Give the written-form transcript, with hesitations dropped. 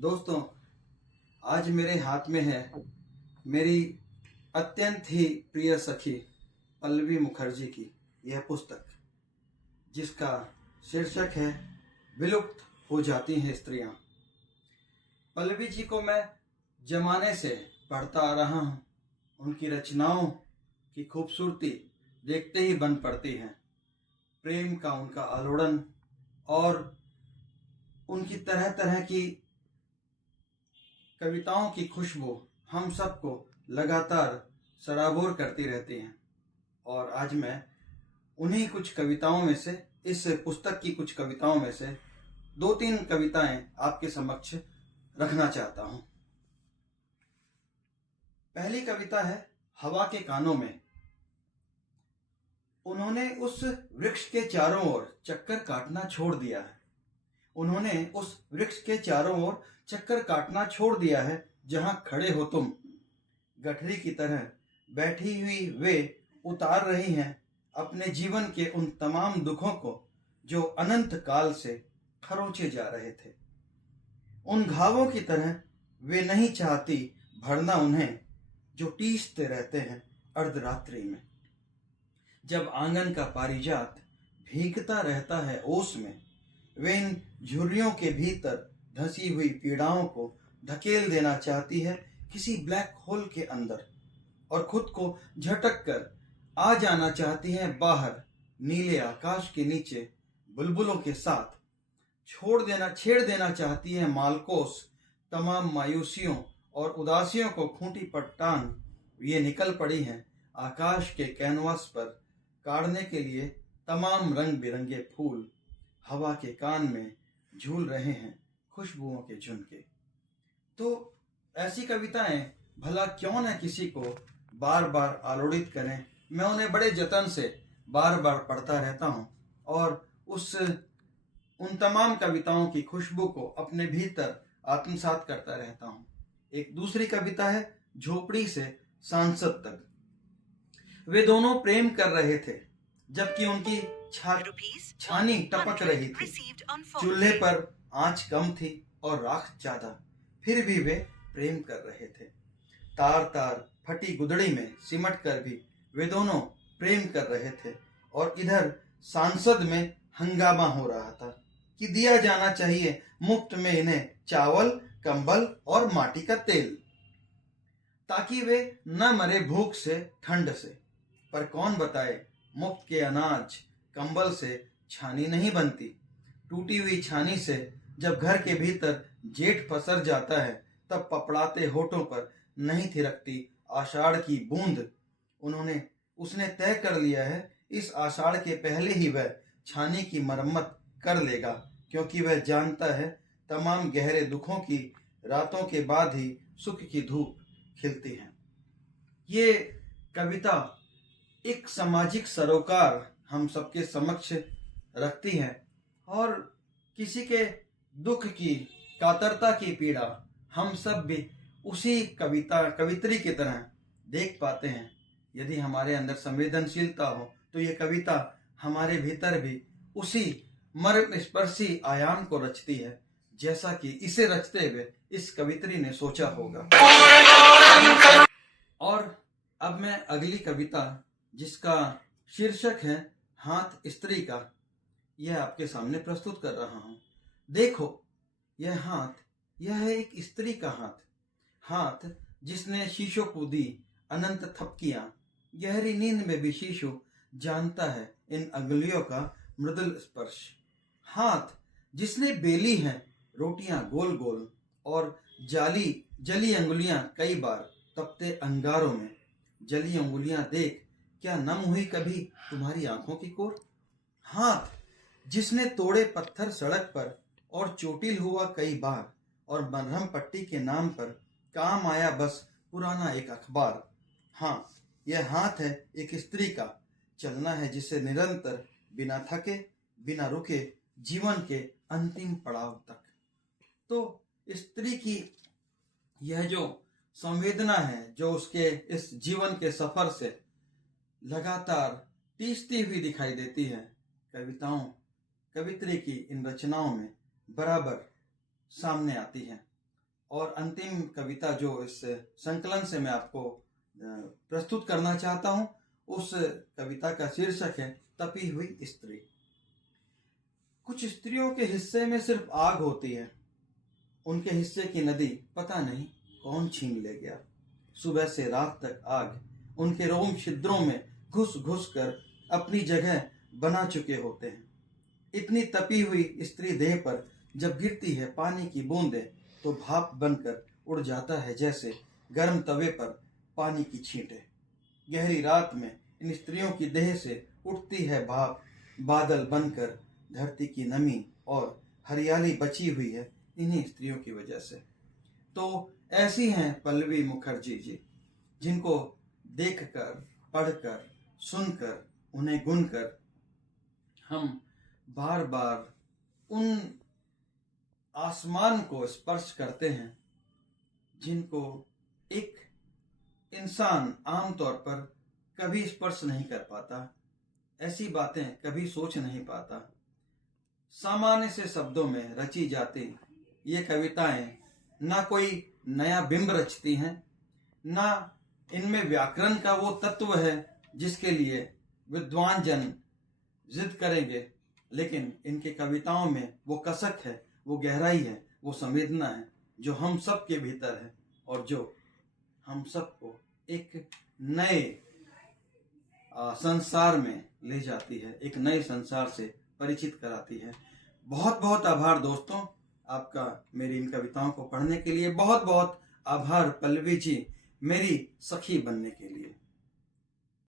दोस्तों, आज मेरे हाथ में है मेरी अत्यंत ही प्रिय सखी पल्लवी मुखर्जी की यह पुस्तक, जिसका शीर्षक है विलुप्त हो जाती हैं स्त्रियां। पल्लवी जी को मैं जमाने से पढ़ता आ रहा हूँ। उनकी रचनाओं की खूबसूरती देखते ही बन पड़ती है। प्रेम का उनका आलोड़न और उनकी तरह तरह की कविताओं की खुशबू हम सबको लगातार सराबोर करती रहती हैं। और आज मैं उन्हीं कुछ कविताओं में से, इस पुस्तक की कुछ कविताओं में से दो तीन कविताएं आपके समक्ष रखना चाहता हूं। पहली कविता है हवा के कानों में। उन्होंने उस वृक्ष के चारों ओर चक्कर काटना छोड़ दिया है। उन्होंने उस वृक्ष के चारों ओर चक्कर काटना छोड़ दिया है जहां खड़े हो तुम। गठरी की तरह बैठी हुई वे उतार रही हैं अपने जीवन के उन तमाम दुखों को जो अनंत काल से खरोंचे जा रहे थे। उन घावों की तरह वे नहीं चाहती भरना उन्हें जो टीसते रहते हैं अर्धरात्रि में। जब आंगन का पारिजात भीगता रहता है ओस में, वे इन झुर्रियों के भीतर धंसी हुई पीड़ाओं को धकेल देना चाहती है किसी ब्लैक होल के अंदर, और खुद को झटक कर आ जाना चाहती है बाहर नीले आकाश के नीचे बुलबुलों के साथ। छेड़ देना चाहती है मालकोस तमाम मायूसियों और उदासियों को खूंटी पर टांग ये निकल पड़ी हैं आकाश के कैनवास पर काढ़ने के लिए तमाम रंग बिरंगे फूल। हवा के कान में झूल रहे हैं खुशबुओं के झुमके। तो ऐसी कविताएं भला क्यों न किसी को बार बार आलोड़ित करें। मैं उन्हें बड़े जतन से बार बार पढ़ता रहता हूं और उन तमाम कविताओं की खुशबू को अपने भीतर आत्मसात करता रहता हूं। एक दूसरी कविता है झोपड़ी से सांसद तक। वे दोनों प्रेम कर रहे थे जबकि उनकी छानी टपक रही थी। चूल्हे पर आंच कम थी और राख ज्यादा, फिर भी वे प्रेम कर रहे थे। तार तार फटी गुदड़ी में सिमट कर भी वे दोनों प्रेम कर रहे थे। और इधर सांसद में हंगामा हो रहा था कि दिया जाना चाहिए मुफ्त में इन्हें चावल, कंबल और माटी का तेल, ताकि वे न मरे भूख से, ठंड से। पर कौन बताए मुफ्त के अनाज कंबल से छानी नहीं बनती। टूटी हुई छानी से जब घर के भीतर जेठ पसर जाता है तब पपड़ाते होठों पर नहीं थिरकती आषाढ़ की बूंद। उसने तय कर लिया है इस आषाढ़ के पहले ही वह छानी की मरम्मत कर लेगा, क्योंकि वह जानता है तमाम गहरे दुखों की रातों के बाद ही सुख की धूप खिलती है। ये कविता एक सामाजिक सरोकार हम सबके समक्ष रखती है और किसी के दुख की, कातरता की पीड़ा हम सब भी उसी कवित्री की तरह देख पाते हैं। यदि हमारे अंदर संवेदनशीलता हो तो ये कविता हमारे भीतर भी उसी मर्म स्पर्शी आयाम को रचती है जैसा कि इसे रचते हुए इस कवित्री ने सोचा होगा। और अब मैं अगली कविता, जिसका शीर्षक है हाथ स्त्री का, यह आपके सामने प्रस्तुत कर रहा हूं। देखो यह हाथ, यह है एक स्त्री का हाथ जिसने शीशों को दी अनंत थपकियां। गहरी नींद में भी शीशु जानता है इन अंगुलियों का मृदुल स्पर्श। हाथ जिसने बेली हैं रोटियां गोल गोल और जली अंगुलियां कई बार तपते अंगारों में। जली अंगुलियां देख क्या नम हुई कभी तुम्हारी आंखों की कोर। हाथ जिसने तोड़े पत्थर सड़क पर और चोटिल हुआ कई बार, और मरहम पट्टी के नाम पर काम आया बस पुराना एक अखबार। हाँ, यह हाथ है एक स्त्री का, चलना है जिसे निरंतर बिना थके बिना रुके जीवन के अंतिम पड़ाव तक। तो स्त्री की यह जो संवेदना है, जो उसके इस जीवन के सफर से लगातार टीसती हुई दिखाई देती है, कवित्री की इन रचनाओं में बराबर सामने आती है। और अंतिम कविता जो इस संकलन से मैं आपको प्रस्तुत करना चाहता हूं, उस कविता का शीर्षक है तपी हुई स्त्री। कुछ स्त्रियों के हिस्से में सिर्फ आग होती है, उनके हिस्से की नदी पता नहीं कौन छीन ले गया। सुबह से रात तक आग उनके रोम छिद्रों में घुस घुस कर अपनी जगह बना चुके होते हैं। इतनी तपी हुई स्त्री देह पर जब गिरती है पानी की बूंदें तो भाप बनकर उड़ जाता है जैसे गर्म तवे पर पानी की छींटें। गहरी रात में इन स्त्रियों की देह से उठती है भाप, बादल बनकर धरती की नमी और हरियाली बची हुई है इन्हीं स्त्रियों की वजह से। तो ऐसी हैं पल्लवी मुखर्जी जी, जिनको देखकर, पढ़कर, सुनकर, उन्हें गुनकर हम बार बार उन आसमान को स्पर्श करते हैं जिनको एक इंसान आमतौर पर कभी स्पर्श नहीं कर पाता, ऐसी बातें कभी सोच नहीं पाता। सामान्य से शब्दों में रची जाती ये कविताएं ना कोई नया बिंब रचती हैं, ना इनमें व्याकरण का वो तत्व है जिसके लिए विद्वान जन जिद करेंगे, लेकिन इनकी कविताओं में वो कसक है, वो गहराई है, वो संवेदना है जो हम सब के भीतर है और जो हम सबको एक नए संसार में ले जाती है, एक नए संसार से परिचित कराती है। बहुत बहुत आभार दोस्तों आपका मेरी इन कविताओं को पढ़ने के लिए। बहुत बहुत आभार पल्लवी जी मेरी सखी बनने के लिए।